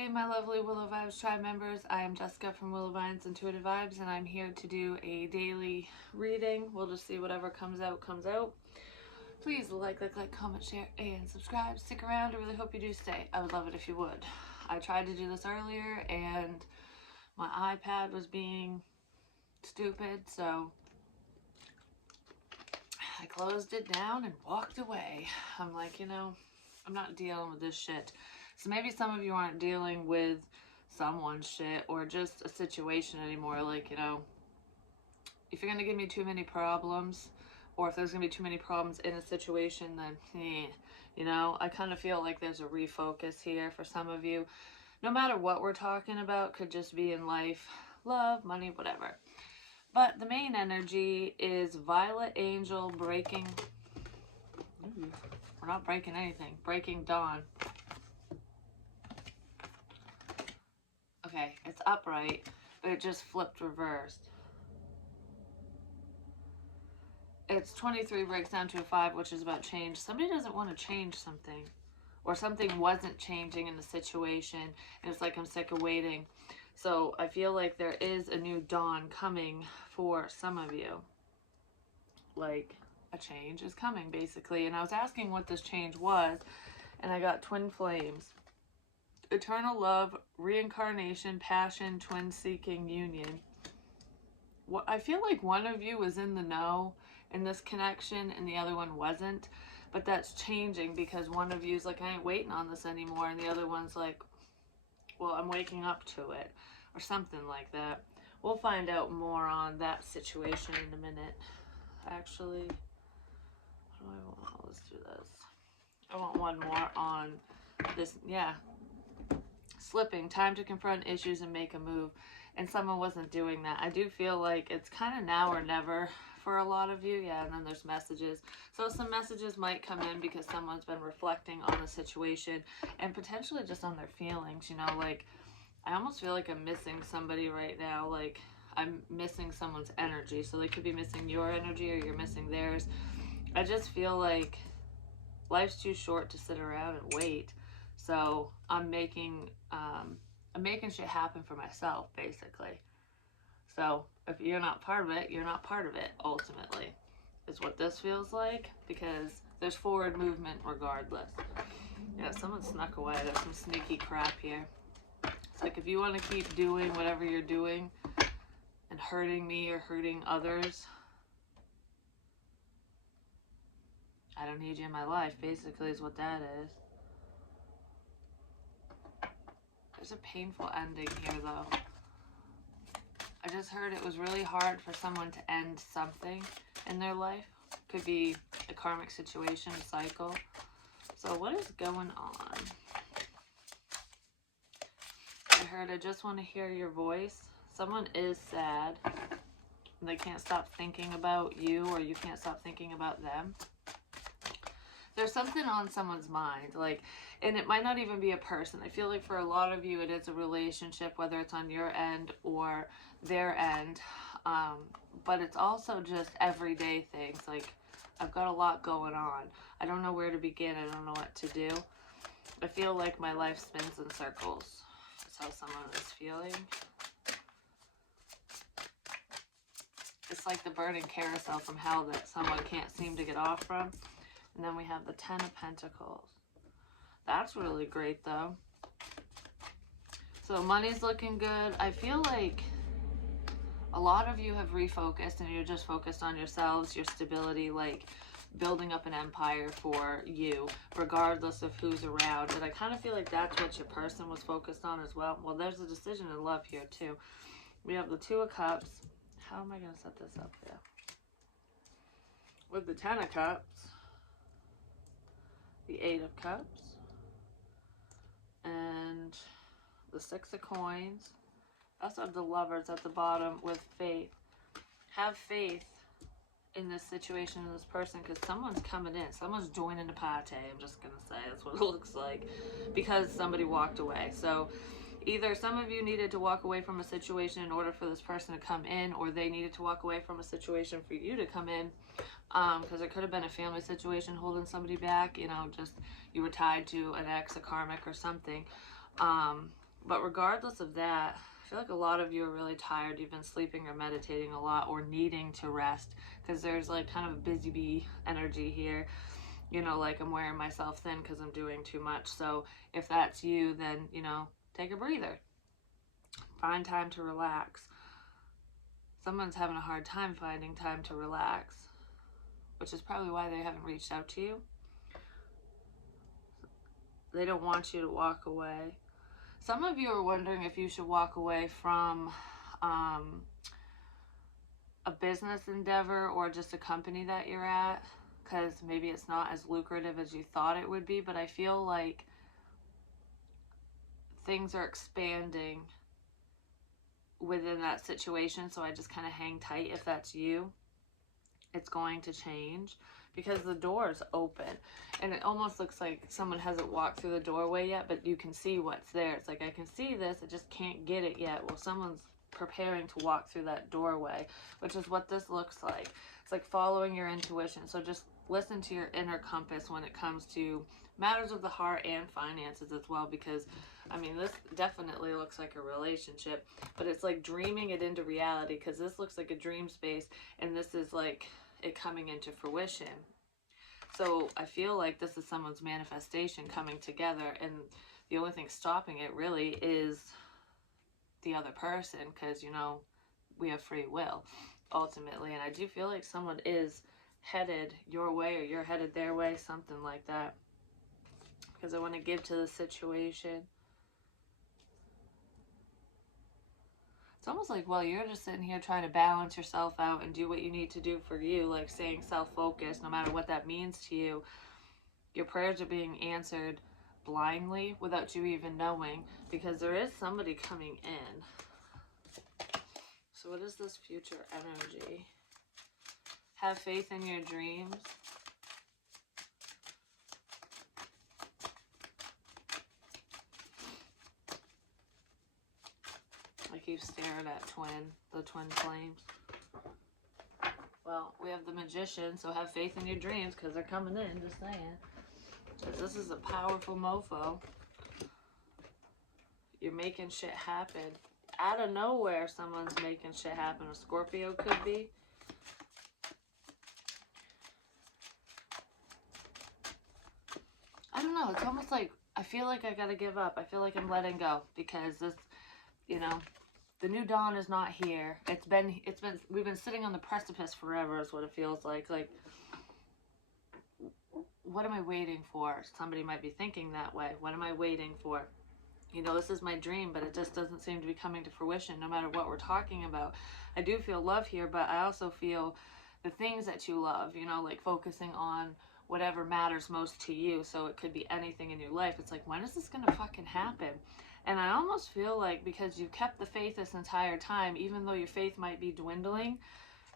Hey, my lovely Willow Vibes tribe members. I am Jessica from Willow Vines Intuitive Vibes, and I'm here to do a daily reading. We'll just see whatever comes out, comes out. Please like, comment, share, and subscribe. Stick around. I really hope you do stay. I would love it if you would. I tried to do this earlier, and my iPad was being stupid, so I closed it down and walked away. I'm like, I'm not dealing with this shit. So maybe some of you aren't dealing with someone's shit or just a situation anymore. Like, if you're going to give me too many problems, or if there's going to be too many problems in a situation, then, I kind of feel like there's a refocus here for some of you. No matter what we're talking about, could just be in life, love, money, whatever. But the main energy is Violet Angel breaking. We're not breaking anything. Breaking dawn. Okay, it's upright, but it just flipped reversed. It's 23 breaks down to a 5, which is about change. Somebody doesn't want to change something, or something wasn't changing in the situation, and it's like, I'm sick of waiting. So I feel like there is a new dawn coming for some of you. Like, a change is coming, basically. And I was asking what this change was, and I got twin flames. Eternal love, reincarnation, passion, twin-seeking union. I feel like one of you was in the know in this connection and the other one wasn't. But that's changing because one of you's like, I ain't waiting on this anymore. And the other one's like, well, I'm waking up to it. Or something like that. We'll find out more on that situation in a minute. Actually, what do I want? Let's do this. I want one more on this. Yeah. Slipping, time to confront issues and make a move, and someone wasn't doing that. I do feel like it's kind of now or never for a lot of you. Yeah, and then there's messages. So some messages might come in because someone's been reflecting on the situation and potentially just on their feelings, like I almost feel like I'm missing somebody right now. Like I'm missing someone's energy. So they could be missing your energy or you're missing theirs. I just feel like life's too short to sit around and wait. So I'm making shit happen for myself, basically. So if you're not part of it, you're not part of it, ultimately, is what this feels like, because there's forward movement regardless. Yeah, someone snuck away. There's some sneaky crap here. It's like, if you want to keep doing whatever you're doing and hurting me or hurting others, I don't need you in my life, basically, is what that is. There's a painful ending here, though. I just heard it was really hard for someone to end something in their life. Could be a karmic situation, a cycle. So what is going on? I heard, I just want to hear your voice. Someone is sad. And they can't stop thinking about you, or you can't stop thinking about them. There's something on someone's mind, like, and it might not even be a person. I feel like for a lot of you, it is a relationship, whether it's on your end or their end. But it's also just everyday things. Like, I've got a lot going on. I don't know where to begin. I don't know what to do. I feel like my life spins in circles. That's how someone is feeling. It's like the burning carousel from hell that someone can't seem to get off from. And then we have the 10 of Pentacles. That's really great, though. So money's looking good. I feel like a lot of you have refocused and you're just focused on yourselves, your stability, like building up an empire for you, regardless of who's around. And I kind of feel like that's what your person was focused on as well. Well, there's a decision in love here, too. We have the 2 of Cups. How am I going to set this up here? With the 10 of Cups. The 8 of Cups, and the 6 of Coins. I also have the Lovers at the bottom with faith. Have faith in this situation, in this person, because someone's coming in. Someone's joining the party, I'm just going to say. That's what it looks like, because somebody walked away. So either some of you needed to walk away from a situation in order for this person to come in, or they needed to walk away from a situation for you to come in. Because it could have been a family situation holding somebody back, just you were tied to an ex, a karmic or something. But regardless of that, I feel like a lot of you are really tired. You've been sleeping or meditating a lot or needing to rest, because there's like kind of a busy bee energy here. You know, like I'm wearing myself thin because I'm doing too much. So if that's you, then, you know, take a breather. Find time to relax. Someone's having a hard time finding time to relax, which is probably why they haven't reached out to you. They don't want you to walk away. Some of you are wondering if you should walk away from a business endeavor or just a company that you're at, because maybe it's not as lucrative as you thought it would be. But I feel like things are expanding within that situation, so I just kind of hang tight. If that's you, it's going to change because the door is open, and it almost looks like someone hasn't walked through the doorway yet, but you can see what's there. It's like, I can see this, I just can't get it yet. Well, someone's preparing to walk through that doorway, which is what this looks like. It's like following your intuition. So just listen to your inner compass when it comes to matters of the heart and finances as well, because I mean, this definitely looks like a relationship, but it's like dreaming it into reality, because this looks like a dream space, and this is like it coming into fruition. So I feel like this is someone's manifestation coming together, and the only thing stopping it really is the other person, because, you know, we have free will ultimately. And I do feel like someone is headed your way or you're headed their way, something like that, because I want to give to the situation. It's almost like, well, you're just sitting here trying to balance yourself out and do what you need to do for you, like staying self-focused, no matter what that means to you. Your prayers are being answered blindly without you even knowing, because there is somebody coming in. So what is this future energy? Have faith in your dreams. I keep staring at the twin flames. Well, we have the Magician, so have faith in your dreams, because they're coming in, just saying. Because this is a powerful mofo. You're making shit happen. Out of nowhere, someone's making shit happen. A Scorpio could be. I don't know. It's almost like I feel like I gotta give up. I feel like I'm letting go, because this, you know, the new dawn is not here. We've been sitting on the precipice forever, is what it feels like. Like, what am I waiting for? Somebody might be thinking that way. What am I waiting for? You know, this is my dream, but it just doesn't seem to be coming to fruition, no matter what we're talking about. I do feel love here, but I also feel the things that you love, you know, like focusing on whatever matters most to you. So it could be anything in your life. It's like, when is this gonna fucking happen? And I almost feel like, because you've kept the faith this entire time, even though your faith might be dwindling,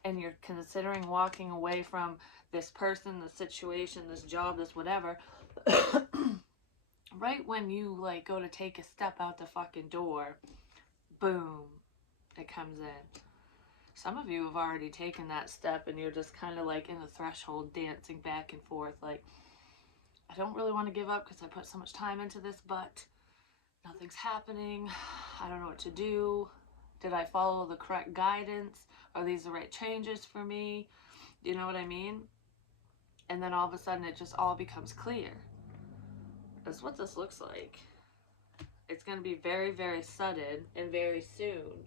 and you're considering walking away from this person, this situation, this job, this whatever, right when you like go to take a step out the fucking door, boom, it comes in. Some of you have already taken that step, and you're just kind of like in the threshold, dancing back and forth, like, I don't really want to give up because I put so much time into this, but nothing's happening. I don't know what to do. Did I follow the correct guidance? Are these the right changes for me? You know what I mean? And then all of a sudden it just all becomes clear. That's what this looks like. It's going to be very, very sudden and very soon.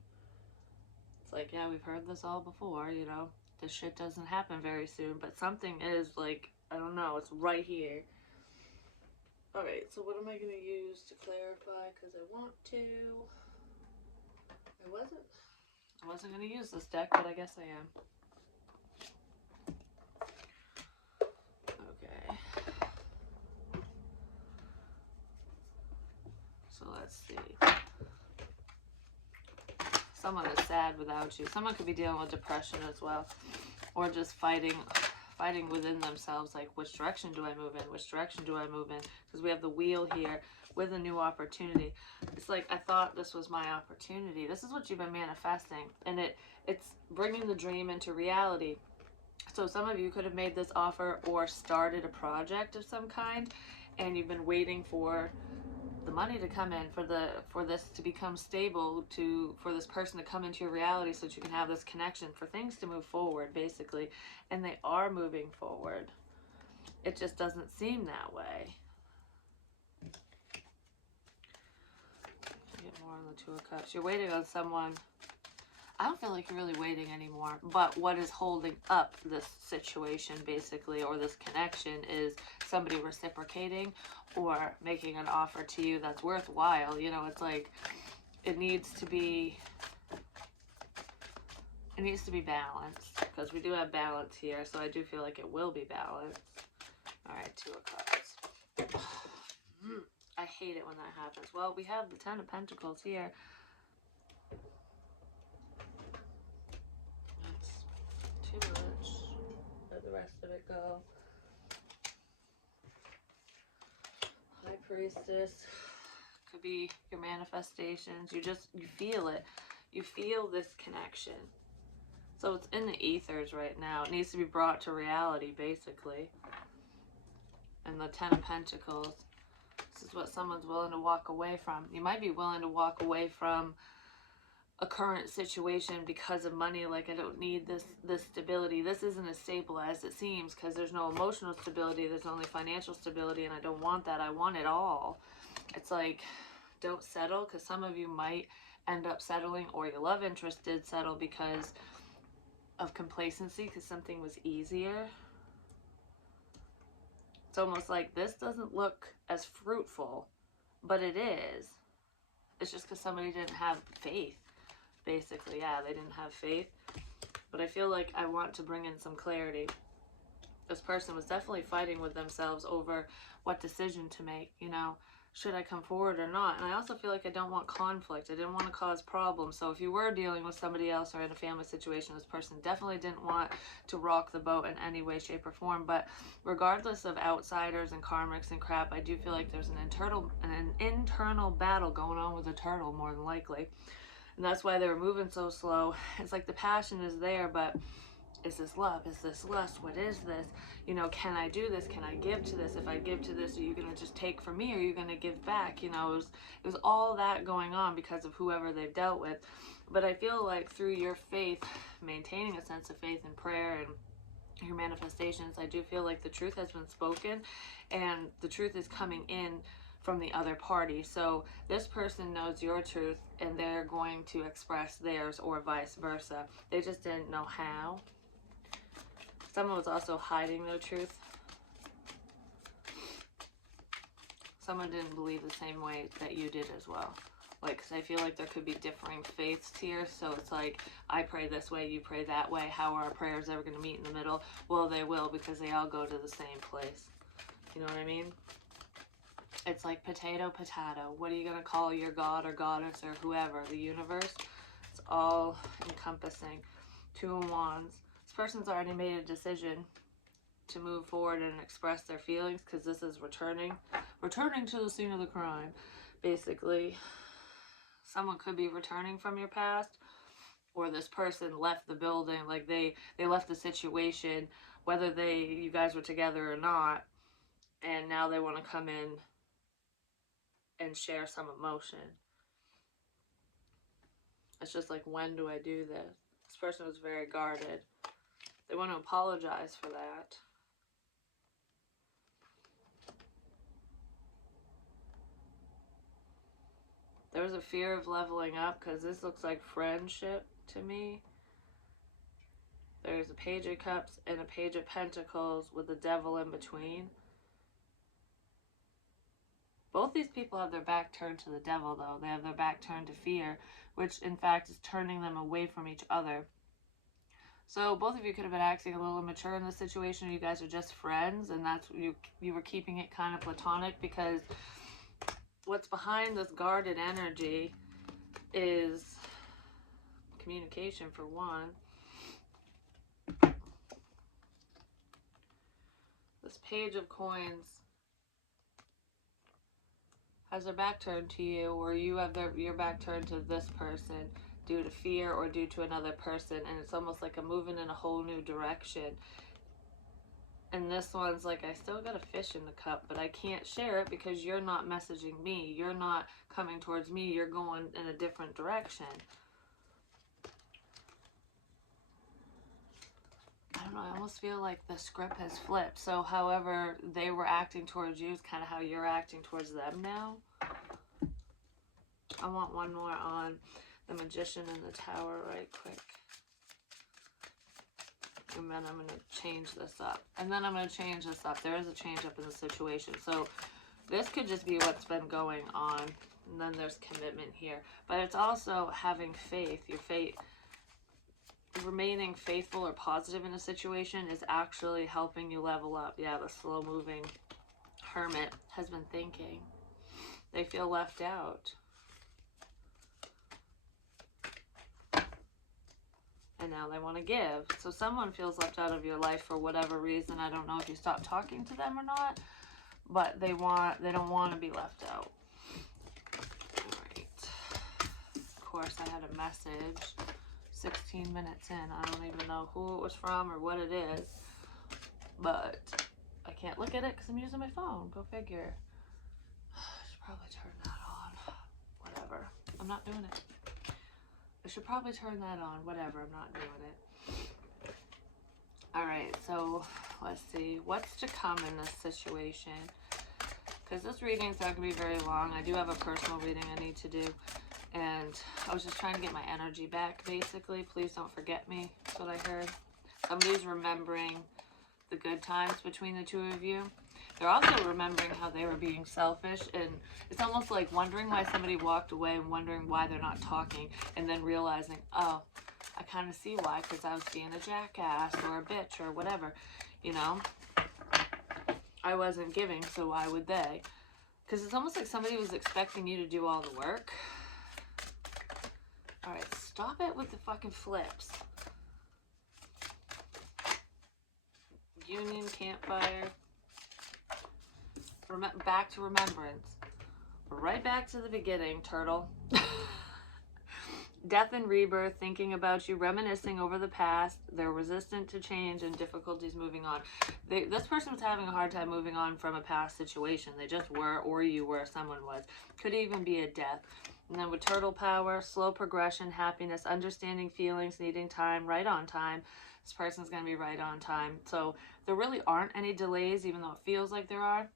It's like, yeah, we've heard this all before, you know. This shit doesn't happen very soon, but something is like, I don't know, it's right here. Alright, so what am I going to use to clarify? Because I want to. I wasn't going to use this deck, but I guess I am. Okay. So let's see. Someone is sad without you. Someone could be dealing with depression as well, or just fighting within themselves, like, which direction do I move in? Which direction do I move in? Because we have the wheel here with a new opportunity. It's like, I thought this was my opportunity. This is what you've been manifesting, and it's bringing the dream into reality. So some of you could have made this offer or started a project of some kind, and you've been waiting for the money to come in, for this to become stable, for this person to come into your reality so that you can have this connection, for things to move forward, basically. And they are moving forward. It just doesn't seem that way. Get more on the Two of Cups. You're waiting on someone. I don't feel like you're really waiting anymore, but what is holding up this situation, basically, or this connection, is somebody reciprocating or making an offer to you that's worthwhile. You know, it's like it needs to be balanced, because we do have balance here, so I do feel like it will be balanced. All right, Two of Cups. I hate it when that happens. Well, we have the Ten of Pentacles here. Too much. Let the rest of it go. High Priestess. Could be your manifestations. You feel it. You feel this connection. So it's in the ethers right now. It needs to be brought to reality, basically. And the Ten of Pentacles. This is what someone's willing to walk away from. You might be willing to walk away from a current situation because of money. Like, I don't need this stability. This isn't as stable as it seems, because there's no emotional stability. There's only financial stability, and I don't want that. I want it all. It's like, don't settle, because some of you might end up settling, or your love interest did settle because of complacency, because something was easier. It's almost like this doesn't look as fruitful, but it is. It's just because somebody didn't have faith. Basically, yeah, they didn't have faith. But I feel like I want to bring in some clarity. This person was definitely fighting with themselves over what decision to make, you know. Should I come forward or not? And I also feel like I don't want conflict. I didn't want to cause problems. So if you were dealing with somebody else or in a family situation, this person definitely didn't want to rock the boat in any way, shape, or form. But regardless of outsiders and karmics and crap, I do feel like there's an internal battle going on with the turtle, more than likely. And that's why they were moving so slow. It's like the passion is there, but is this love? Is this lust? What is this? You know, can I do this? Can I give to this? If I give to this, are you going to just take from me, or are you going to give back? You know, it was all that going on because of whoever they've dealt with. But I feel like through your faith, maintaining a sense of faith and prayer and your manifestations, I do feel like the truth has been spoken, and the truth is coming in from the other party. So this person knows your truth, and they're going to express theirs, or vice versa. They just didn't know how. Someone was also hiding their truth. Someone didn't believe the same way that you did as well. Like, because I feel like there could be differing faiths here. So it's like, I pray this way, you pray that way. How are our prayers ever going to meet in the middle? Well, they will, because they all go to the same place. You know what I mean? It's like potato, potato. What are you going to call your god or goddess or whoever? The universe? It's all encompassing. Two of Wands. This person's already made a decision to move forward and express their feelings, because this is returning to the scene of the crime, basically. Someone could be returning from your past, or this person left the building, like they left the situation, whether you guys were together or not, and now they want to come in and share some emotion. It's just like, when do I do this? This person was very guarded. They want to apologize for that. There was a fear of leveling up, because this looks like friendship to me. There's a Page of Cups and a Page of Pentacles with the Devil in between. Both these people have their back turned to the devil, though. They have their back turned to fear, which in fact is turning them away from each other. So both of you could have been acting a little immature in this situation. You guys are just friends, and that's you were keeping it kind of platonic, because what's behind this guarded energy is communication, for one. This Page of Coins has their back turned to you, or you have your back turned to this person due to fear or due to another person, and it's almost like a moving in a whole new direction. And this one's like, I still got a fish in the cup, but I can't share it because you're not messaging me. You're not coming towards me. You're going in a different direction. I don't know, I almost feel like the script has flipped. So however they were acting towards you is kind of how you're acting towards them now. I want one more on the Magician and the Tower right quick. And then I'm going to change this up. And then I'm going to change this up. There is a change up in the situation. So this could just be what's been going on. And then there's commitment here. But it's also having faith. Your faith, remaining faithful or positive in a situation is actually helping you level up. Yeah, the slow moving Hermit has been thinking. They feel left out. And now they want to give. So someone feels left out of your life for whatever reason. I don't know if you stopped talking to them or not, but they don't want to be left out. All right. Of course, I had a message 16 minutes in. I don't even know who it was from or what it is, but I can't look at it because I'm using my phone. Go figure. I should probably turn that on. Whatever. I'm not doing it. I should probably turn that on. Whatever, I'm not doing it. Alright, so let's see. What's to come in this situation? Because this reading's not going to be very long. I do have a personal reading I need to do. And I was just trying to get my energy back, basically. Please don't forget me. That's what I heard. Somebody's remembering the good times between the two of you. They're also remembering how they were being selfish, and it's almost like wondering why somebody walked away and wondering why they're not talking, and then realizing, oh, I kind of see why, because I was being a jackass or a bitch or whatever, you know? I wasn't giving, so why would they? Because it's almost like somebody was expecting you to do all the work. Alright, stop it with the fucking flips. Union, campfire. Back to remembrance. Right back to the beginning, turtle. Death and rebirth, thinking about you, reminiscing over the past. They're resistant to change and difficulties moving on. This person was having a hard time moving on from a past situation. They just were, or you were, someone was. Could even be a death. And then with turtle power, slow progression, happiness, understanding feelings, needing time, right on time. This person's going to be right on time. So there really aren't any delays, even though it feels like there are.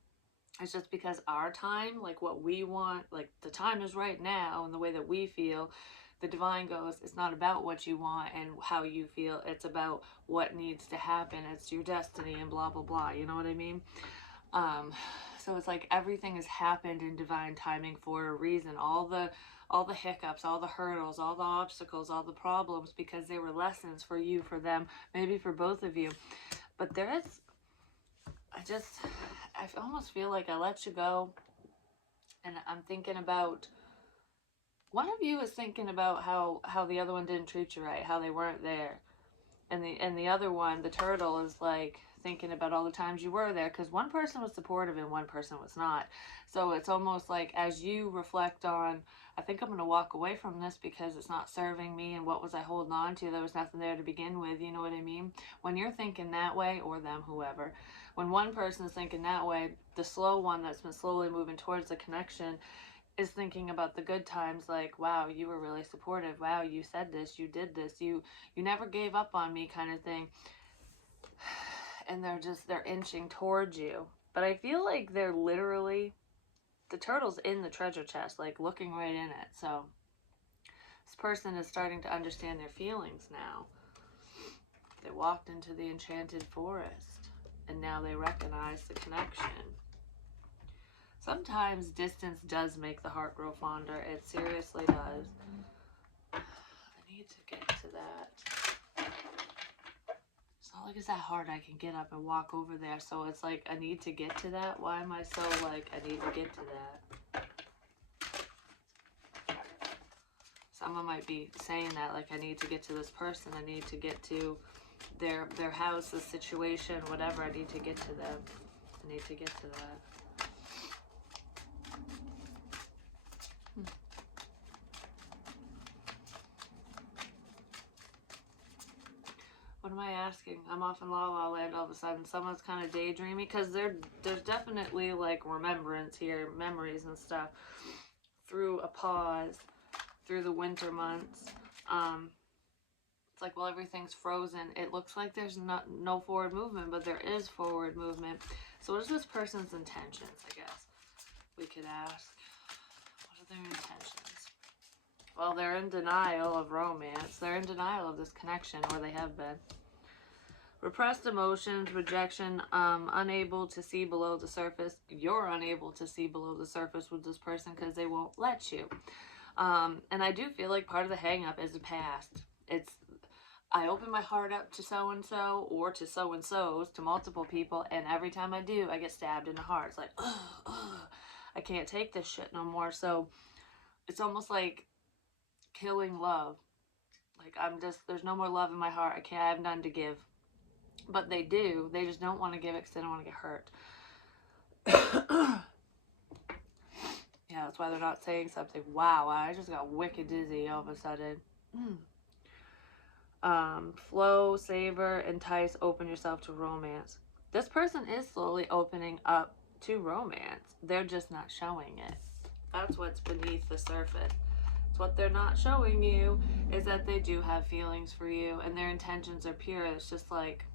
It's just because our time, like what we want, like the time is right now and the way that we feel, the divine goes, it's not about what you want and how you feel. It's about what needs to happen. It's your destiny and blah, blah, blah. You know what I mean? So it's like everything has happened in divine timing for a reason. All the hiccups, all the hurdles, all the obstacles, all the problems, because they were lessons for you, for them, maybe for both of you. But there is, I almost feel like I let you go, and I'm thinking about, one of you is thinking about how the other one didn't treat you right, how they weren't there, and the other one, the turtle, is like thinking about all the times you were there, because one person was supportive and one person was not. So it's almost like as you reflect on, I think I'm going to walk away from this because it's not serving me, and what was I holding on to? There was nothing there to begin with, you know what I mean? When you're thinking that way, or them, whoever, when one person is thinking that way, the slow one that's been slowly moving towards the connection is thinking about the good times, like, wow, you were really supportive, wow, you said this, you did this, you never gave up on me, kind of thing. And they're inching towards you. But I feel like they're literally, the turtle's in the treasure chest, like looking right in it. So this person is starting to understand their feelings now. They walked into the enchanted forest, and now they recognize the connection. Sometimes distance does make the heart grow fonder. It seriously does. I need to get to that. It's not like it's that hard. I can get up and walk over there. So it's like, I need to get to that. Why am I so like, I need to get to that? Someone might be saying that, like, I need to get to this person. I need to get to their house, the situation, whatever. I need to get to them. I need to get to that. What am I asking? I'm off in La La Land all of a sudden. Someone's kind of daydreaming because there's definitely like remembrance here, memories and stuff through a pause, through the winter months. It's like, well, everything's frozen. It looks like there's no forward movement, but there is forward movement. So what is this person's intentions, I guess we could ask? What are their intentions? Well, they're in denial of romance. They're in denial of this connection, or they have been. Repressed emotions, rejection, unable to see below the surface. You're unable to see below the surface with this person because they won't let you. And I do feel like part of the hang-up is the past. It's, I open my heart up to so-and-so or to so-and-sos, to multiple people, and every time I do, I get stabbed in the heart. It's like, I can't take this shit no more. So it's almost like killing love. Like, there's no more love in my heart. I have none to give. But they do. They just don't want to give it because they don't want to get hurt. Yeah, that's why they're not saying something. Wow, I just got wicked dizzy all of a sudden. Flow, savor, entice, open yourself to romance. This person is slowly opening up to romance. They're just not showing it. That's what's beneath the surface. So what they're not showing you is that they do have feelings for you and their intentions are pure. It's just like,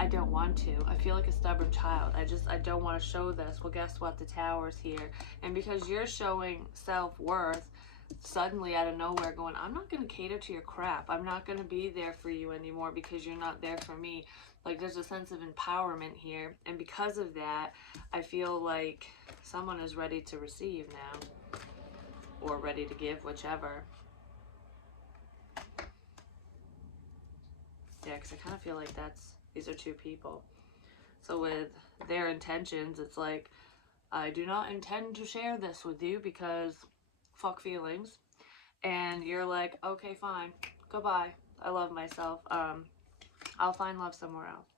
I don't want to. I feel like a stubborn child. I don't want to show this. Well, guess what? The Tower's here. And because you're showing self-worth, suddenly out of nowhere going, I'm not going to cater to your crap. I'm not going to be there for you anymore because you're not there for me. Like, there's a sense of empowerment here. And because of that, I feel like someone is ready to receive now. Or ready to give, whichever. Yeah, because I kind of feel like these are two people. So with their intentions, it's like, I do not intend to share this with you because fuck feelings. And you're like, okay, fine, goodbye. I love myself. I'll find love somewhere else.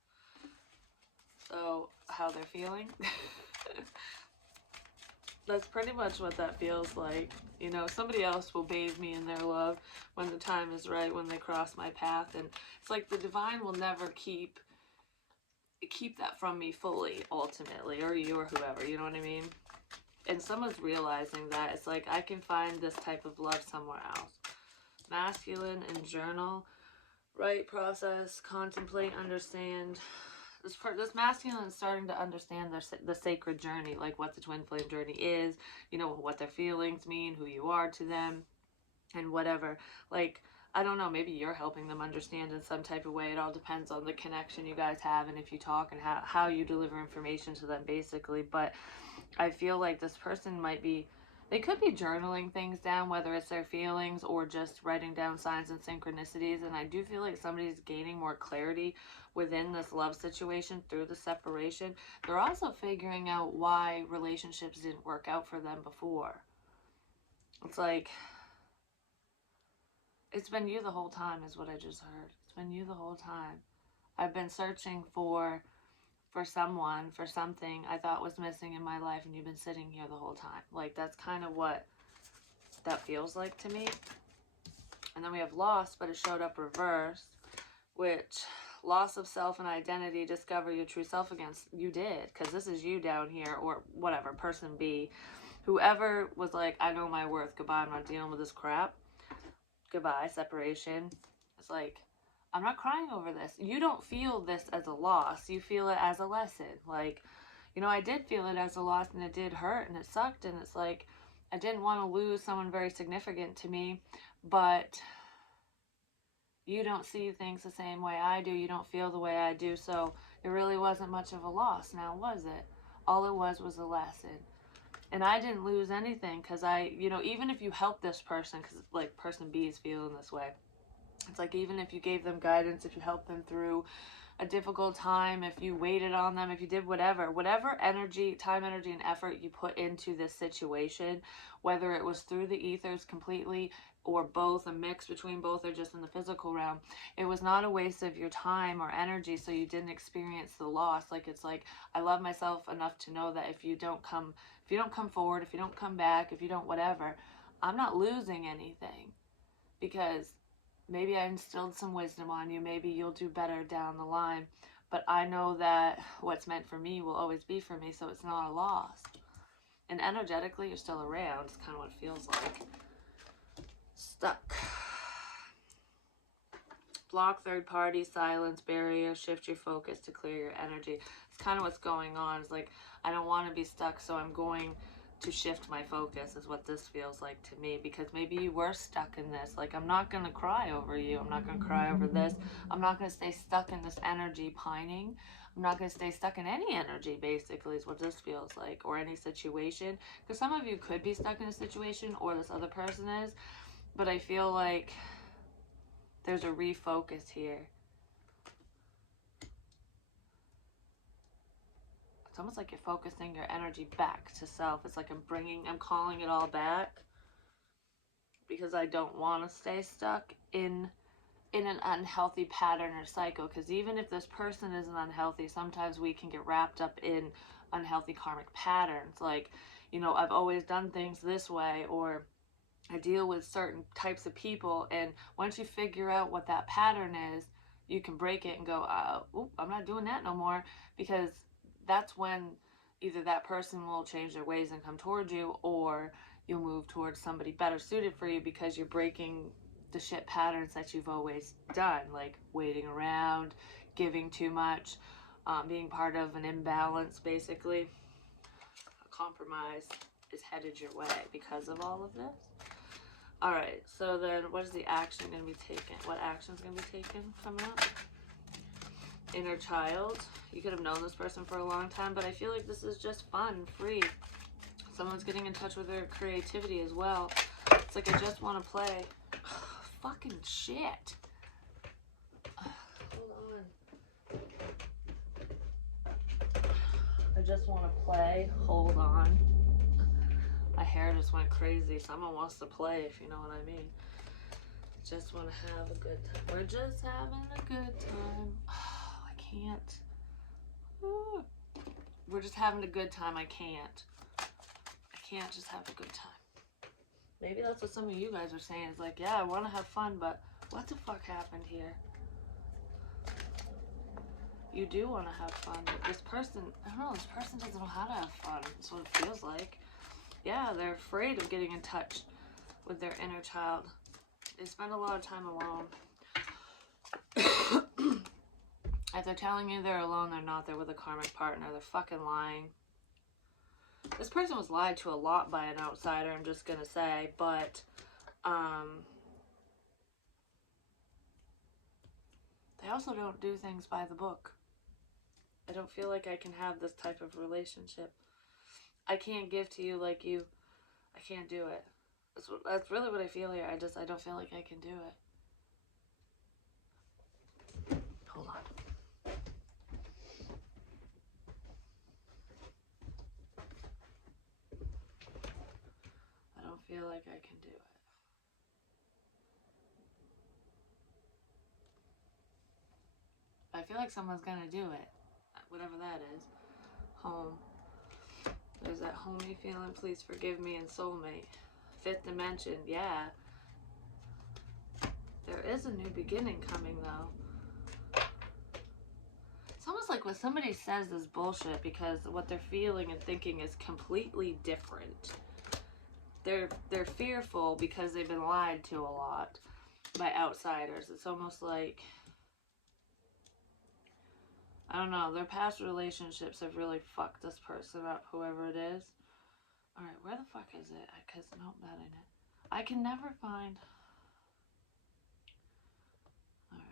So how they're feeling? That's pretty much what that feels like. You know, somebody else will bathe me in their love when the time is right, when they cross my path. And it's like the divine will never keep that from me fully, ultimately, or you or whoever, you know what I mean? And someone's realizing that. It's like, I can find this type of love somewhere else. Masculine and journal, right? Process, contemplate, understand. This masculine is starting to understand the sacred journey, like what the twin flame journey is, you know, what their feelings mean, who you are to them, and whatever. Like, I don't know, maybe you're helping them understand in some type of way. It all depends on the connection you guys have and if you talk and how you deliver information to them, basically. But I feel like this person they could be journaling things down, whether it's their feelings or just writing down signs and synchronicities. And I do feel like somebody's gaining more clarity within this love situation through the separation. They're also figuring out why relationships didn't work out for them before. It's like, it's been you the whole time is what I just heard. It's been you the whole time. I've been searching for someone, for something I thought was missing in my life, and you've been sitting here the whole time. Like, that's kind of what that feels like to me. And then we have loss, but it showed up reversed, which loss of self and identity, discover your true self again. You did, because this is you down here, or whatever, person B. Whoever was like, I know my worth, goodbye, I'm not dealing with this crap. Goodbye, separation. It's like, I'm not crying over this. You don't feel this as a loss. You feel it as a lesson. Like, you know, I did feel it as a loss, and it did hurt, and it sucked, and it's like, I didn't want to lose someone very significant to me, but you don't see things the same way I do. You don't feel the way I do, so it really wasn't much of a loss now, was it? All it was a lesson. And I didn't lose anything because you know, even if you help this person, because like person B is feeling this way, it's like, even if you gave them guidance, if you helped them through a difficult time, if you waited on them, if you did whatever energy, time, energy, and effort you put into this situation, whether it was through the ethers completely or both, a mix between both, or just in the physical realm, it was not a waste of your time or energy, so you didn't experience the loss. Like, it's like, I love myself enough to know that if you don't come forward, if you don't come back, if you don't whatever, I'm not losing anything, because maybe I instilled some wisdom on you. Maybe you'll do better down the line. But I know that what's meant for me will always be for me, so it's not a loss. And energetically, you're still around. It's kind of what it feels like. Stuck. Block third party, silence, barrier, shift your focus to clear your energy. It's kind of what's going on. It's like, I don't want to be stuck, so I'm going to shift my focus, is what this feels like to me. Because maybe you were stuck in this. Like, I'm not going to cry over you. I'm not going to cry over this. I'm not going to stay stuck in this energy pining. I'm not going to stay stuck in any energy, basically, is what this feels like. Or any situation. Because some of you could be stuck in a situation, or this other person is. But I feel like there's a refocus here. It's almost like you're focusing your energy back to self. It's like I'm calling it all back, because I don't want to stay stuck in an unhealthy pattern or cycle. Because even if this person isn't unhealthy, sometimes we can get wrapped up in unhealthy karmic patterns. Like, you know, I've always done things this way, or I deal with certain types of people, and once you figure out what that pattern is, you can break it and go, I'm not doing that no more, because that's when either that person will change their ways and come towards you, or you'll move towards somebody better suited for you, because you're breaking the shit patterns that you've always done, like waiting around, giving too much, being part of an imbalance, basically. A compromise is headed your way because of all of this. Alright, so then what is the action going to be taken? What action is going to be taken coming up? Inner child. You could have known this person for a long time, but I feel like this is just fun, free. Someone's getting in touch with their creativity as well. It's like, I just want to play. Fucking shit. Hold on. I just want to play. Hold on. My hair just went crazy. Someone wants to play, if you know what I mean. Just want to have a good time. We're just having a good time. Oh, I can't. Ooh. We're just having a good time. I can't just have a good time. Maybe that's what some of you guys are saying. It's like, yeah, I want to have fun, but what the fuck happened here? You do want to have fun, but this person, I don't know, this person doesn't know how to have fun. That's what it feels like. Yeah, they're afraid of getting in touch with their inner child. They spend a lot of time alone. If they're telling you they're alone, they're not. They're with a karmic partner. They're fucking lying. This person was lied to a lot by an outsider, I'm just gonna say, but they also don't do things by the book. I don't feel like I can have this type of relationship. I can't give to you like you. I can't do it. That's really what I feel here. I don't feel like I can do it. Hold on. I don't feel like I can do it. I feel like someone's gonna do it. Whatever that is. Home. There's that homey feeling, please forgive me, and soulmate. Fifth dimension, yeah. There is a new beginning coming, though. It's almost like when somebody says this bullshit, because what they're feeling and thinking is completely different. They're fearful because they've been lied to a lot by outsiders. It's almost like, I don't know, their past relationships have really fucked this person up, whoever it is. Alright, where the fuck is it? Because, nope, that ain't it. I can never find... Alright.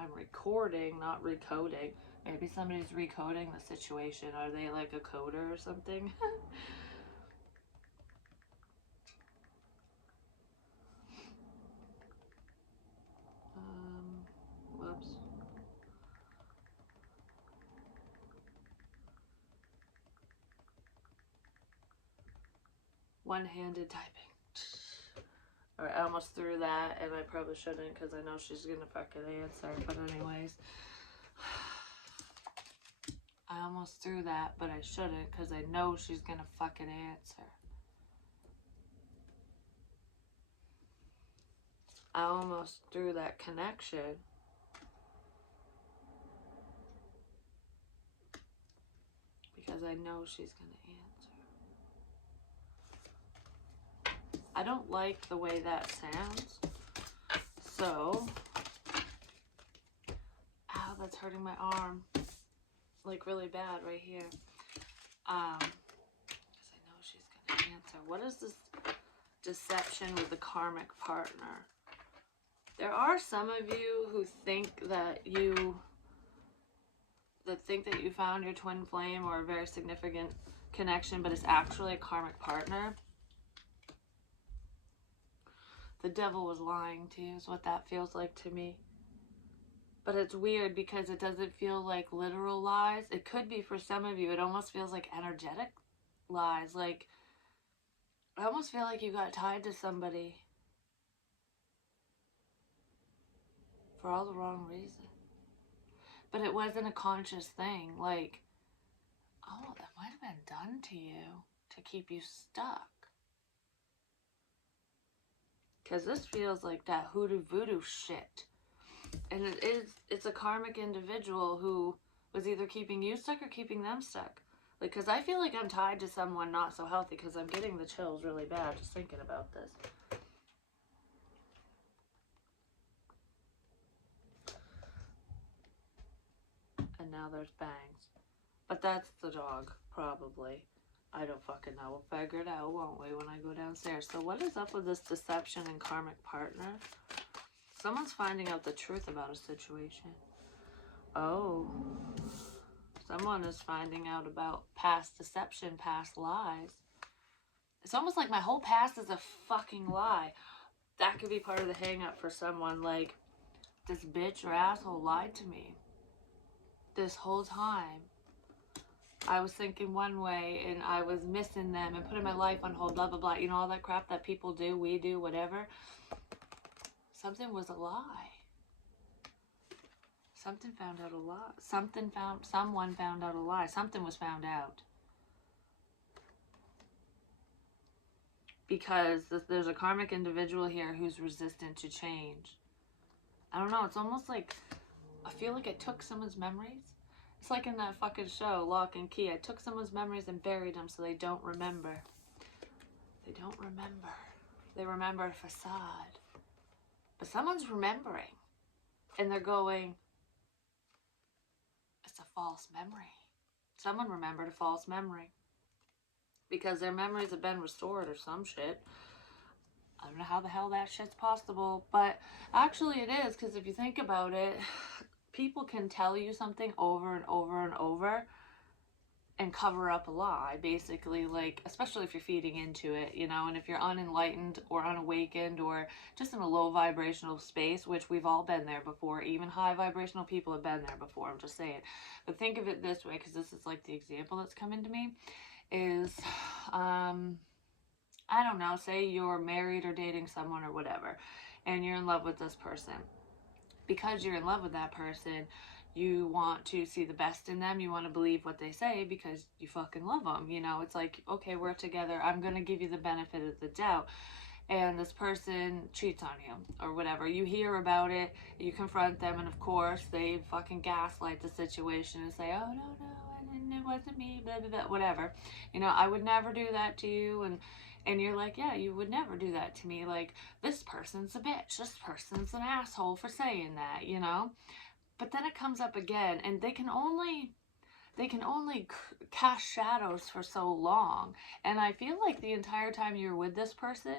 I'm recording, not recoding. Maybe somebody's recoding the situation. Are they like a coder or something? Whoops. One-handed typing. Alright, I almost threw that, and I probably shouldn't because I know she's gonna fucking answer. But anyways, I almost threw that, but I shouldn't because I know she's gonna fucking answer. I almost threw that connection. Because I know she's gonna answer. I don't like the way that sounds. So, ow, that's hurting my arm. Like really bad right here. Because I know she's gonna answer. What is this deception with the karmic partner? There are some of you who think that you found your twin flame or a very significant connection, but it's actually a karmic partner. The devil was lying to you is what that feels like to me. But it's weird because it doesn't feel like literal lies. It could be for some of you. It almost feels like energetic lies. Like, I almost feel like you got tied to somebody for all the wrong reasons. But it wasn't a conscious thing. Like, oh, that might have been done to you to keep you stuck. Because this feels like that hoodoo voodoo shit. And it's a karmic individual who was either keeping you stuck or keeping them stuck. Like, because I feel like I'm tied to someone not so healthy because I'm getting the chills really bad just thinking about this. And now there's bangs. But that's the dog, probably. I don't fucking know. We'll figure it out, won't we, when I go downstairs. So what is up with this deception and karmic partner? Someone's finding out the truth about a situation. Oh. Someone is finding out about past deception, past lies. It's almost like my whole past is a fucking lie. That could be part of the hang up for someone. Like, this bitch or asshole lied to me this whole time. I was thinking one way and I was missing them and putting my life on hold, blah, blah, blah. You know, all that crap that people do, we do, whatever. Something was a lie. Someone found out a lie. Someone found out a lie. Something was found out. Because there's a karmic individual here who's resistant to change. I don't know. It's almost like, I feel like I took someone's memories. It's like in that fucking show, Lock and Key. I took someone's memories and buried them so they don't remember. They don't remember. They remember a facade. But someone's remembering. And they're going, it's a false memory. Someone remembered a false memory. Because their memories have been restored or some shit. I don't know how the hell that shit's possible. But actually it is. Because if you think about it, people can tell you something over and over and over and cover up a lie, basically, like, especially if you're feeding into it, you know, and if you're unenlightened or unawakened or just in a low vibrational space, which we've all been there before, even high vibrational people have been there before, I'm just saying. But think of it this way, because this is like the example that's coming to me, is, I don't know, say you're married or dating someone or whatever, and you're in love with this person. Because you're in love with that person, you want to see the best in them. You want to believe what they say because you fucking love them. You know, it's like, okay, we're together. I'm going to give you the benefit of the doubt. And this person cheats on you or whatever. You hear about it, you confront them, and of course, they fucking gaslight the situation and say, oh, no, it wasn't me, blah, blah, blah, whatever. You know, I would never do that to you. And you're like, yeah, you would never do that to me. Like, this person's a bitch. This person's an asshole for saying that, you know? But then it comes up again, and they can only cast shadows for so long. And I feel like the entire time you're with this person,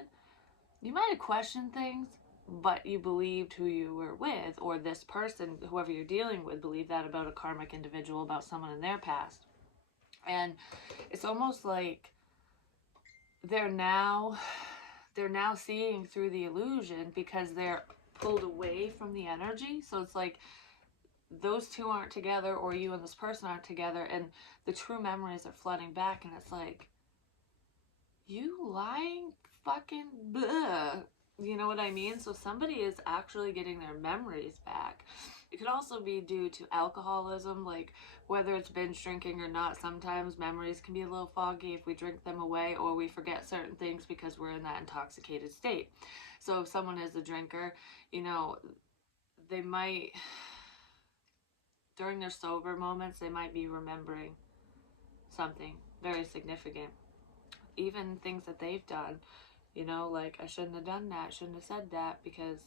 you might have questioned things, but you believed who you were with, or this person, whoever you're dealing with, believed that about a karmic individual, about someone in their past. And it's almost like they're now seeing through the illusion because they're pulled away from the energy. So it's like those two aren't together, or you and this person aren't together, and the true memories are flooding back, and it's like, You lying fucking blah. You know what I mean? So somebody is actually getting their memories back. It could also be due to alcoholism, like whether it's binge drinking or not. Sometimes memories can be a little foggy if we drink them away, or we forget certain things because we're in that intoxicated state. So if someone is a drinker, you know, they might, during their sober moments, they might be remembering something very significant. Even things that they've done, you know, like I shouldn't have done that, shouldn't have said that, because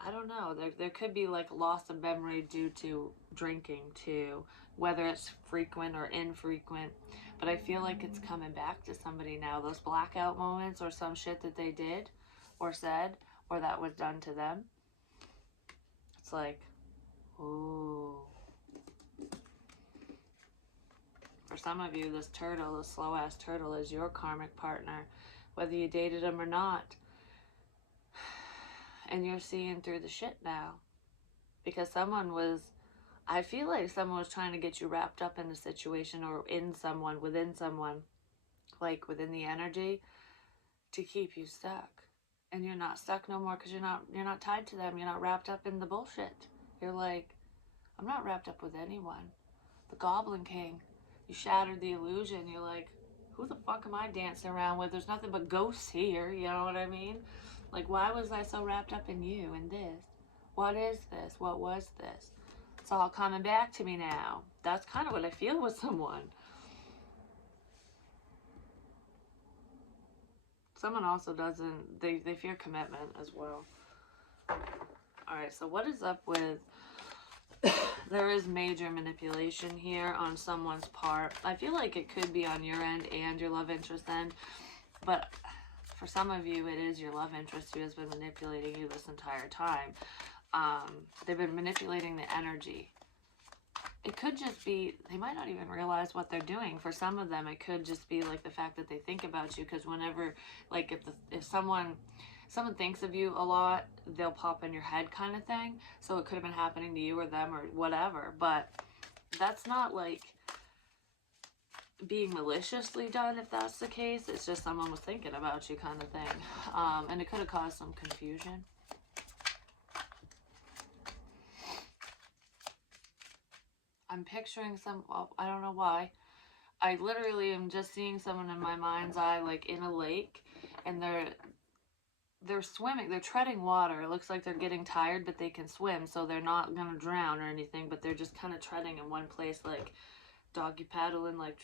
I don't know, there could be like loss of memory due to drinking too, whether it's frequent or infrequent. But I feel like it's coming back to somebody now, those blackout moments or some shit that they did or said or that was done to them. It's like, ooh. For some of you, this turtle, this slow ass turtle, is your karmic partner, whether you dated him or not. And you're seeing through the shit now. Because someone was, I feel like someone was trying to get you wrapped up in a situation or in someone, within someone, like within the energy, to keep you stuck. And you're not stuck no more because you're not tied to them. You're not wrapped up in the bullshit. You're like, I'm not wrapped up with anyone. The Goblin King. You shattered the illusion. You're like, who the fuck am I dancing around with? There's nothing but ghosts here. You know what I mean? Like, why was I so wrapped up in you and this? What is this? What was this? It's all coming back to me now. That's kind of what I feel with someone. Someone also doesn't, they fear commitment as well. Alright, so what is up with, there is major manipulation here on someone's part. I feel like it could be on your end and your love interest end, but for some of you, it is your love interest who has been manipulating you this entire time. They've been manipulating the energy. It could just be, they might not even realize what they're doing. For some of them, it could just be like the fact that they think about you, because whenever, like if someone thinks of you a lot, they'll pop in your head kind of thing. So it could have been happening to you or them or whatever, but that's not like being maliciously done if that's the case. It's just someone was thinking about you kind of thing. And it could have caused some confusion. I'm picturing some, well, I don't know why. I literally am just seeing someone in my mind's eye, like in a lake, and they're swimming, they're treading water. It looks like they're getting tired, but they can swim, so they're not gonna drown or anything, but they're just kind of treading in one place, like doggy paddling, like,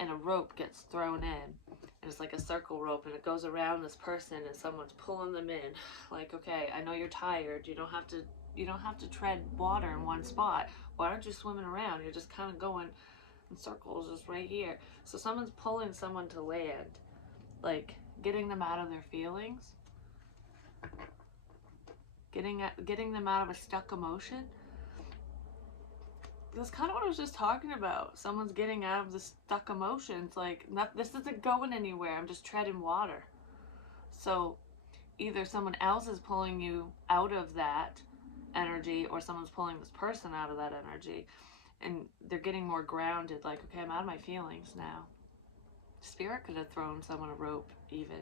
and a rope gets thrown in, and it's like a circle rope, and it goes around this person, and someone's pulling them in, like, okay, I know you're tired, you don't have to tread water in one spot. Why aren't you swimming around? You're just kind of going in circles just right here. So someone's pulling someone to land, like getting them out of their feelings, getting them out of a stuck emotion. That's kind of what I was just talking about. Someone's getting out of the stuck emotions. Like, this isn't going anywhere. I'm just treading water. So either someone else is pulling you out of that energy, or someone's pulling this person out of that energy, and they're getting more grounded, like, okay, I'm out of my feelings now. Spirit could have thrown someone a rope even.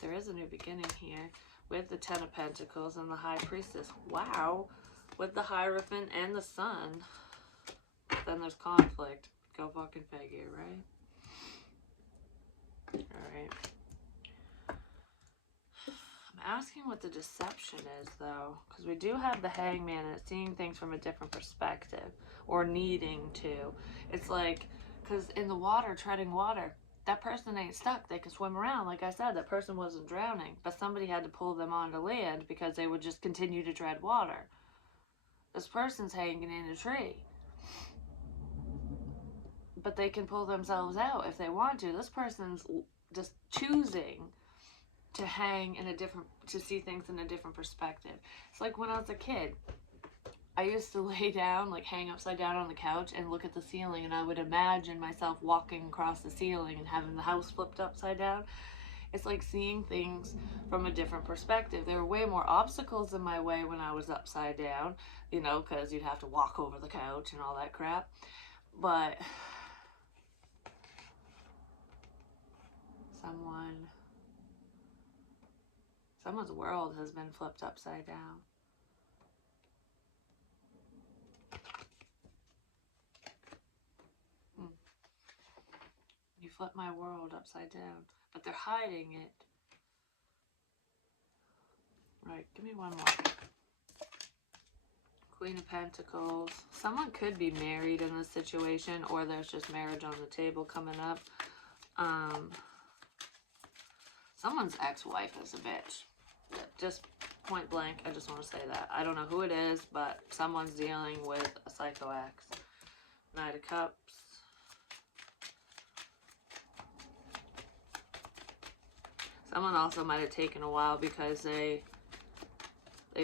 There is a new beginning here with the Ten of Pentacles and the High Priestess. Wow, with the Hierophant and the Sun. Then there's conflict. Go fucking figure, right? Alright. I'm asking what the deception is, though, because we do have the Hangman, and it's seeing things from a different perspective, or needing to. It's like, because in the water, treading water, that person ain't stuck. They can swim around. Like I said, that person wasn't drowning, but somebody had to pull them onto land because they would just continue to tread water. This person's hanging in a tree, but they can pull themselves out if they want to. This person's just choosing to hang in a different, to see things in a different perspective. It's like when I was a kid, I used to lay down, like hang upside down on the couch and look at the ceiling, and I would imagine myself walking across the ceiling and having the house flipped upside down. It's like seeing things from a different perspective. There were way more obstacles in my way when I was upside down, you know, because you'd have to walk over the couch and all that crap. But someone's world has been flipped upside down. You flip my world upside down, but they're hiding it. Right, give me one more. Queen of Pentacles. Someone could be married in this situation, or there's just marriage on the table coming up. Someone's ex-wife is a bitch. Just point blank, I just want to say that. I don't know who it is, but someone's dealing with a psycho ex. Knight of Cups. Someone also might have taken a while because they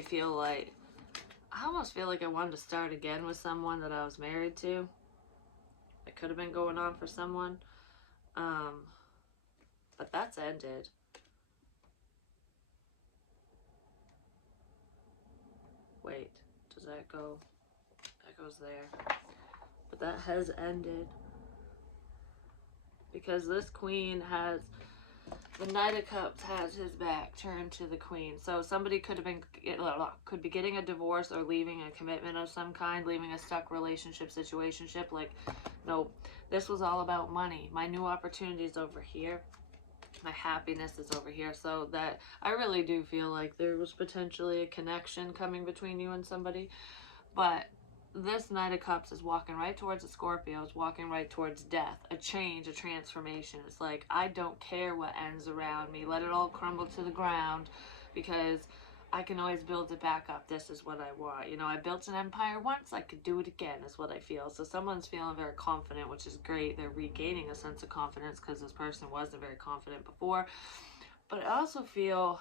feel like, I almost feel like I wanted to start again with someone that I was married to. It could have been going on for someone. But that's ended. Wait, does that go? That goes there. But that has ended. Because this queen has, the Knight of Cups has his back turned to the Queen. So somebody could be getting a divorce or leaving a commitment of some kind, leaving a stuck relationship, situationship. Like, no, this was all about money. My new opportunity is over here. My happiness is over here. So that, I really do feel like there was potentially a connection coming between you and somebody. But this Knight of Cups is walking right towards a Scorpio. It's walking right towards death, a change, a transformation. It's like, I don't care what ends around me. Let it all crumble to the ground, because I can always build it back up. This is what I want. You know, I built an empire once. I could do it again, is what I feel. So someone's feeling very confident, which is great. They're regaining a sense of confidence because this person wasn't very confident before. But I also feel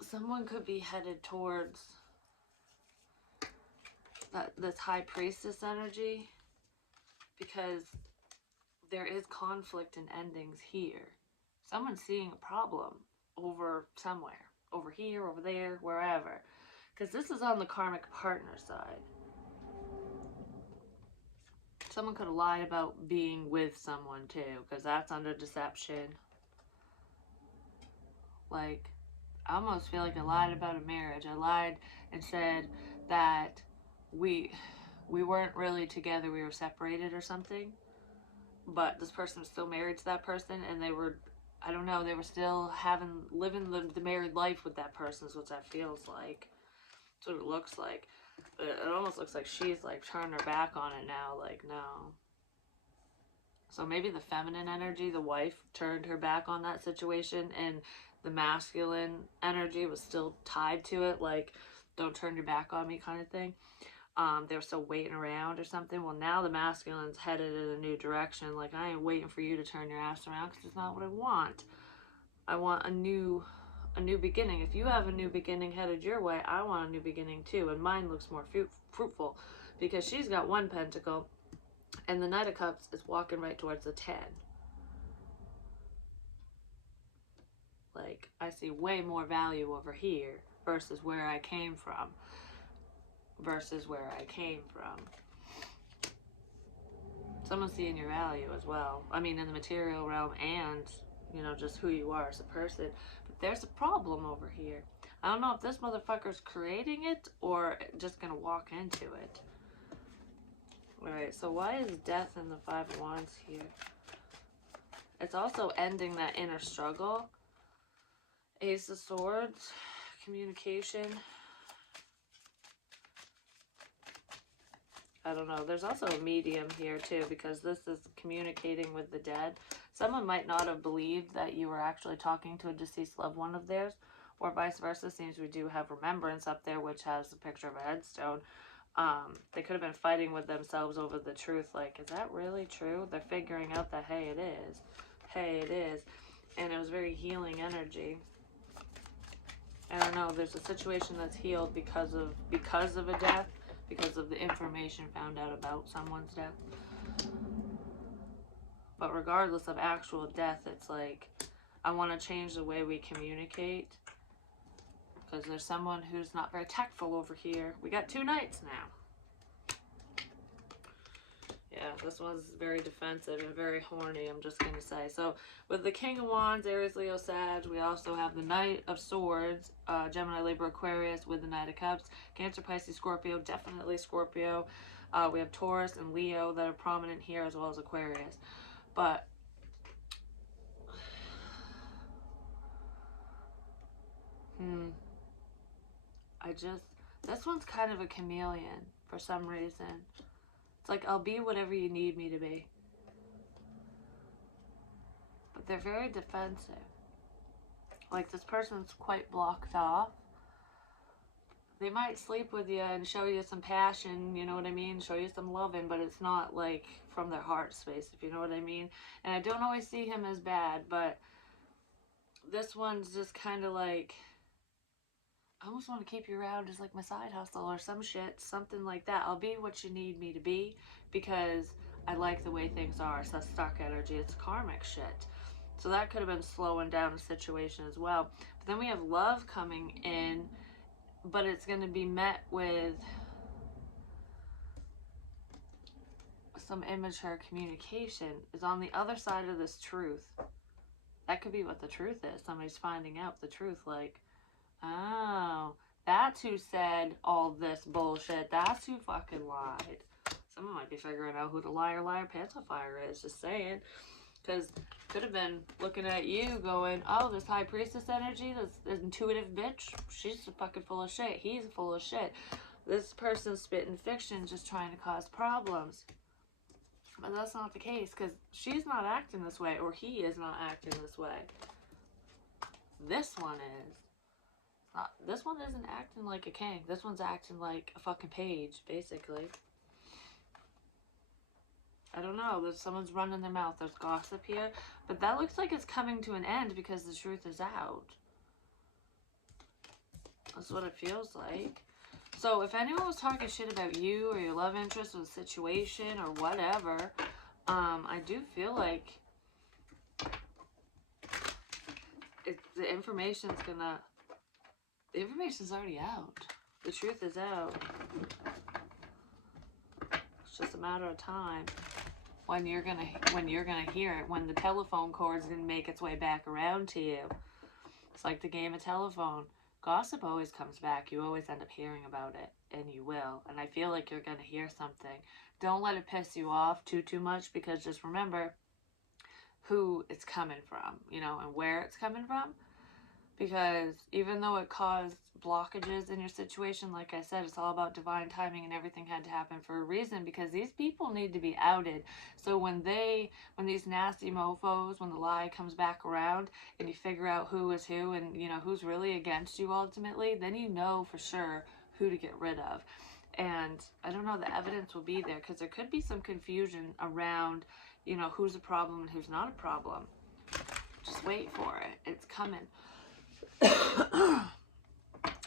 someone could be headed towards this High Priestess energy, because there is conflict and endings here. Someone's seeing a problem over somewhere, over here, over there, wherever, because this is on the karmic partner side. Someone could have lied about being with someone too, because that's under deception. Like, I almost feel like I lied about a marriage. I lied and said that we weren't really together, we were separated or something, but this person was still married to that person, and they were, I don't know, they were still living the married life with that person, is what that feels like. That's what it looks like. But it almost looks like she's like turning her back on it now, like, no. So maybe the feminine energy, the wife, turned her back on that situation, and the masculine energy was still tied to it, like, don't turn your back on me kind of thing. They were still waiting around or something. Well, now the masculine's headed in a new direction. Like, I ain't waiting for you to turn your ass around, because it's not what I want. I want a new beginning. If you have a new beginning headed your way, I want a new beginning too. And mine looks more fruitful, because she's got one pentacle, and the Knight of Cups is walking right towards the 10. Like, I see way more value over here versus where I came from. Someone's seeing your value as well. I mean, in the material realm, and, you know, just who you are as a person. But there's a problem over here. I don't know if this motherfucker's creating it or just gonna walk into it. Alright, so why is death in the 5 of Wands here? It's also ending that inner struggle. Ace of Swords, communication. I don't know. There's also a medium here too, because this is communicating with the dead. Someone might not have believed that you were actually talking to a deceased loved one of theirs, or vice versa. Seems we do have remembrance up there, which has a picture of a headstone. They could have been fighting with themselves over the truth. Like, is that really true? They're figuring out that, hey, it is. Hey, it is. And it was very healing energy. I don't know. There's a situation that's healed because of a death, because of the information found out about someone's death. But regardless of actual death, it's like, I want to change the way we communicate, because there's someone who's not very tactful over here. We got 2 knights now. Yeah, this one's very defensive and very horny, I'm just going to say. So, with the King of Wands, Aries, Leo, Sag, we also have the Knight of Swords, Gemini, Libra, Aquarius, with the Knight of Cups, Cancer, Pisces, Scorpio, definitely Scorpio. We have Taurus and Leo that are prominent here, as well as Aquarius. But this one's kind of a chameleon for some reason. It's like, I'll be whatever you need me to be. But they're very defensive. Like, this person's quite blocked off. They might sleep with you and show you some passion, you know what I mean? Show you some loving, but it's not like from their heart space, if you know what I mean. And I don't always see him as bad, but this one's just kind of like, I almost want to keep you around as like my side hustle or some shit, something like that. I'll be what you need me to be because I like the way things are. It's that stuck energy. It's karmic shit. So that could have been slowing down the situation as well. But then we have love coming in, but it's going to be met with some immature communication. Is on the other side of this truth. That could be what the truth is. Somebody's finding out the truth, like, oh, that's who said all this bullshit. That's who fucking lied. Someone might be figuring out who the liar pacifier is, just saying. Because could have been looking at you going, oh, this high priestess energy, this intuitive bitch, she's fucking full of shit. He's full of shit. This person's spitting fiction just trying to cause problems. But that's not the case, because she's not acting this way, or he is not acting this way. This one is. This one isn't acting like a king. This one's acting like a fucking page, basically. I don't know. Someone's running their mouth. There's gossip here. But that looks like it's coming to an end because the truth is out. That's what it feels like. So if anyone was talking shit about you or your love interest or the situation or whatever, I do feel like the information's already out. The truth is out. It's just a matter of time when you're gonna hear it, when the telephone cord's gonna make its way back around to you. It's like the game of telephone. Gossip always comes back. You always end up hearing about it, and you will. And I feel like you're gonna hear something. Don't let it piss you off too much, because just remember who it's coming from, you know, and where it's coming from. Because even though it caused blockages in your situation, like I said, it's all about divine timing, and everything had to happen for a reason, because these people need to be outed. So when these nasty mofos, when the lie comes back around and you figure out who is who and, you know, who's really against you ultimately, then you know for sure who to get rid of. And I don't know, the evidence will be there, because there could be some confusion around, you know, who's a problem and who's not a problem. Just wait for it. It's coming.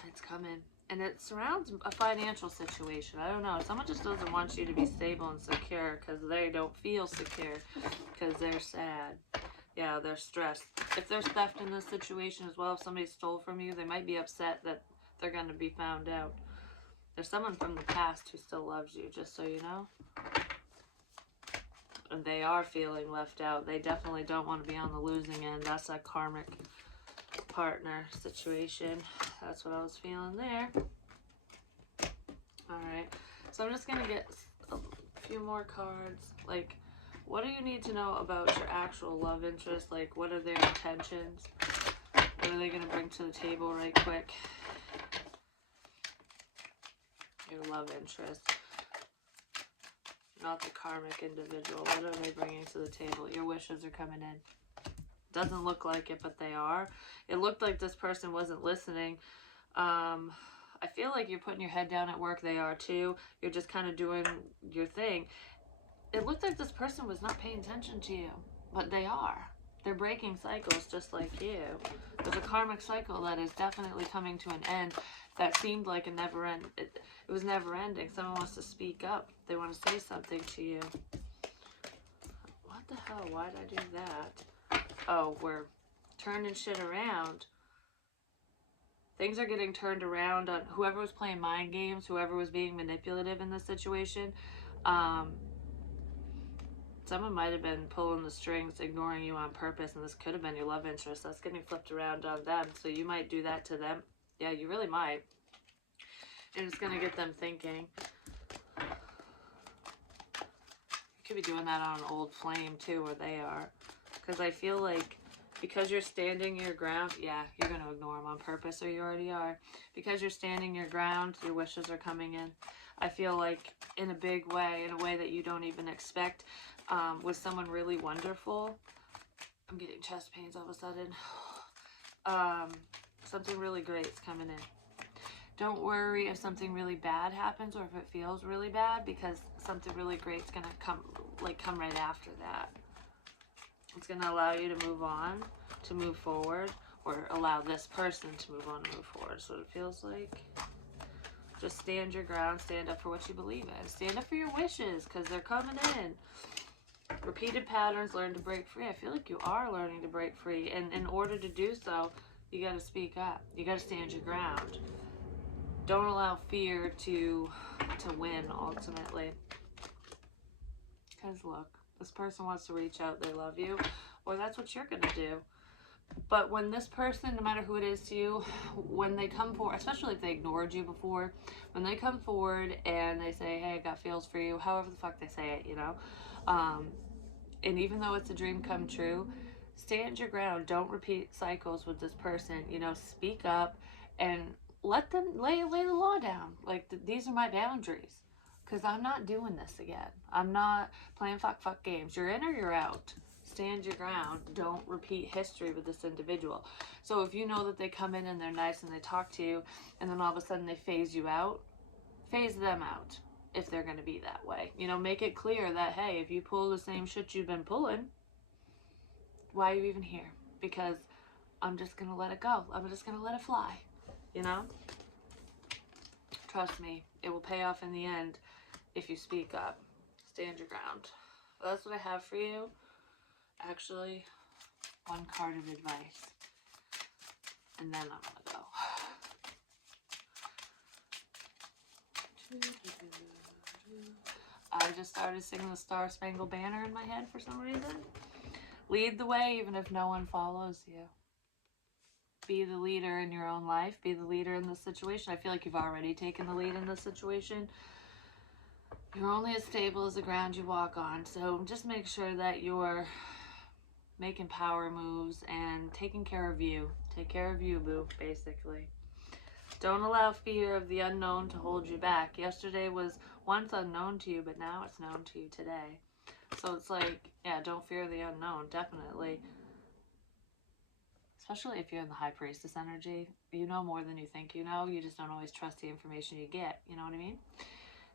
It's coming. And it surrounds a financial situation. I don't know. Someone just doesn't want you to be stable and secure because they don't feel secure, because they're sad. Yeah, they're stressed. If there's theft in this situation as well, if somebody stole from you, they might be upset that they're going to be found out. There's someone from the past who still loves you, just so you know. And they are feeling left out. They definitely don't want to be on the losing end. That's that karmic partner situation. That's what I was feeling there. Alright, so I'm just gonna get a few more cards. Like, what do you need to know about your actual love interest? Like, what are their intentions? What are they gonna bring to the table right quick? Your love interest, not the karmic individual. What are they bringing to the table? Your wishes are coming in. Doesn't look like it, but they are. It looked like this person wasn't listening. I feel like you're putting your head down at work. They are too. You're just kind of doing your thing. It looked like this person was not paying attention to you, but they are. They're breaking cycles just like you. There's a karmic cycle that is definitely coming to an end that seemed like a never end. It was never ending. Someone wants to speak up. They want to say something to you. What the hell? Why did I do that? Oh, we're turning shit around. Things are getting turned around on whoever was playing mind games, whoever was being manipulative in this situation. Someone might have been pulling the strings, ignoring you on purpose, and this could have been your love interest. That's getting flipped around on them. So you might do that to them. Yeah, you really might. And it's going to get them thinking. You could be doing that on an old flame too, where they are. Because I feel like because you're standing your ground, yeah, you're going to ignore them on purpose, or you already are. Because you're standing your ground, your wishes are coming in. I feel like in a big way, in a way that you don't even expect, with someone really wonderful. I'm getting chest pains all of a sudden. Something really great is coming in. Don't worry if something really bad happens or if it feels really bad, because something really great is going to come right after that. It's going to allow you to move on, to move forward, or allow this person to move on and move forward. That's what it feels like. Just stand your ground, stand up for what you believe in. Stand up for your wishes, because they're coming in. Repeated patterns, learn to break free. I feel like you are learning to break free. And in order to do so, you got to speak up. You got to stand your ground. Don't allow fear to win, ultimately. Because look, this person wants to reach out. They love you. Or that's what you're going to do. But when this person, no matter who it is to you, when they come forward, especially if they ignored you before, when they come forward and they say, hey, I got feels for you, however the fuck they say it, you know, and even though it's a dream come true, stand your ground. Don't repeat cycles with this person. You know, speak up and let them lay the law down. Like, these are my boundaries, because I'm not doing this again. I'm not playing fuck games. You're in or you're out. Stand your ground. Don't repeat history with this individual. So if you know that they come in and they're nice and they talk to you, and then all of a sudden they phase you out, phase them out. If they're going to be that way, you know, make it clear that, hey, if you pull the same shit you've been pulling, why are you even here? Because I'm just going to let it go. I'm just going to let it fly, you know? Trust me, it will pay off in the end if you speak up. Stand your ground. Well, that's what I have for you. Actually, one card of advice. And then I'm going to go. I just started singing the Star Spangled Banner in my head for some reason. Lead the way even if no one follows you. Be the leader in your own life. Be the leader in this situation. I feel like you've already taken the lead in this situation. You're only as stable as the ground you walk on. So just make sure that you're making power moves and taking care of you. Take care of you, boo, basically. Don't allow fear of the unknown to hold you back. Yesterday was once unknown to you, but now it's known to you today. So it's like, yeah, don't fear the unknown, definitely. Especially if you're in the High Priestess energy. You know more than you think you know. You just don't always trust the information you get. You know what I mean?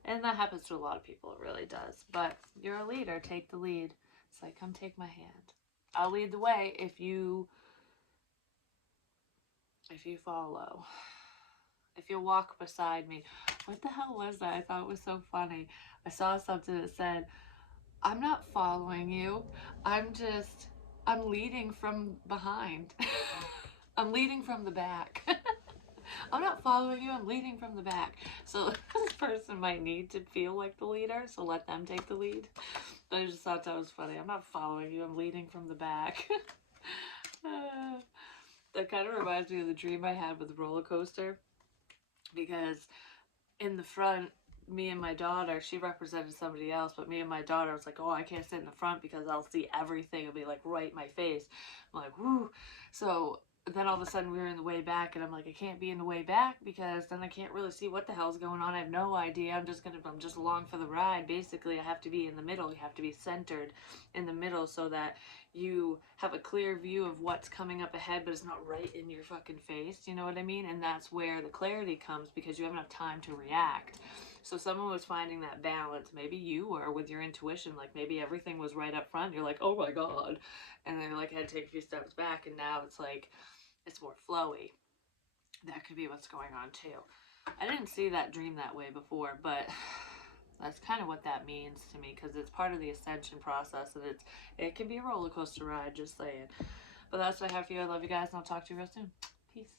And that happens to a lot of people. It really does. But you're a leader. Take the lead. It's like, come take my hand. I'll lead the way if you follow. If you walk beside me. What the hell was that? I thought it was so funny. I saw something that said, I'm not following you. I'm leading from behind. I'm leading from the back. I'm not following you. I'm leading from the back. So this person might need to feel like the leader. So let them take the lead. But I just thought that was funny. I'm not following you. I'm leading from the back. That kind of reminds me of the dream I had with the roller coaster. Because in the front, me and my daughter, she represented somebody else, but me and my daughter, I was like, oh, I can't sit in the front because I'll see everything. It'll be like right in my face. I'm like, whoo. So then all of a sudden we were in the way back, and I'm like, I can't be in the way back because then I can't really see what the hell's going on. I have no idea. I'm just along for the ride. Basically, I have to be in the middle. You have to be centered in the middle so that you have a clear view of what's coming up ahead, but it's not right in your fucking face. You know what I mean? And that's where the clarity comes, because you have enough time to react. So someone was finding that balance. Maybe you were with your intuition. Like maybe everything was right up front. You're like, oh my God. And then like I had to take a few steps back, and now it's like, it's more flowy. That could be what's going on too. I didn't see that dream that way before, but that's kind of what that means to me, because it's part of the ascension process, and it can be a roller coaster ride, just saying. But that's what I have for you. I love you guys, and I'll talk to you real soon. Peace.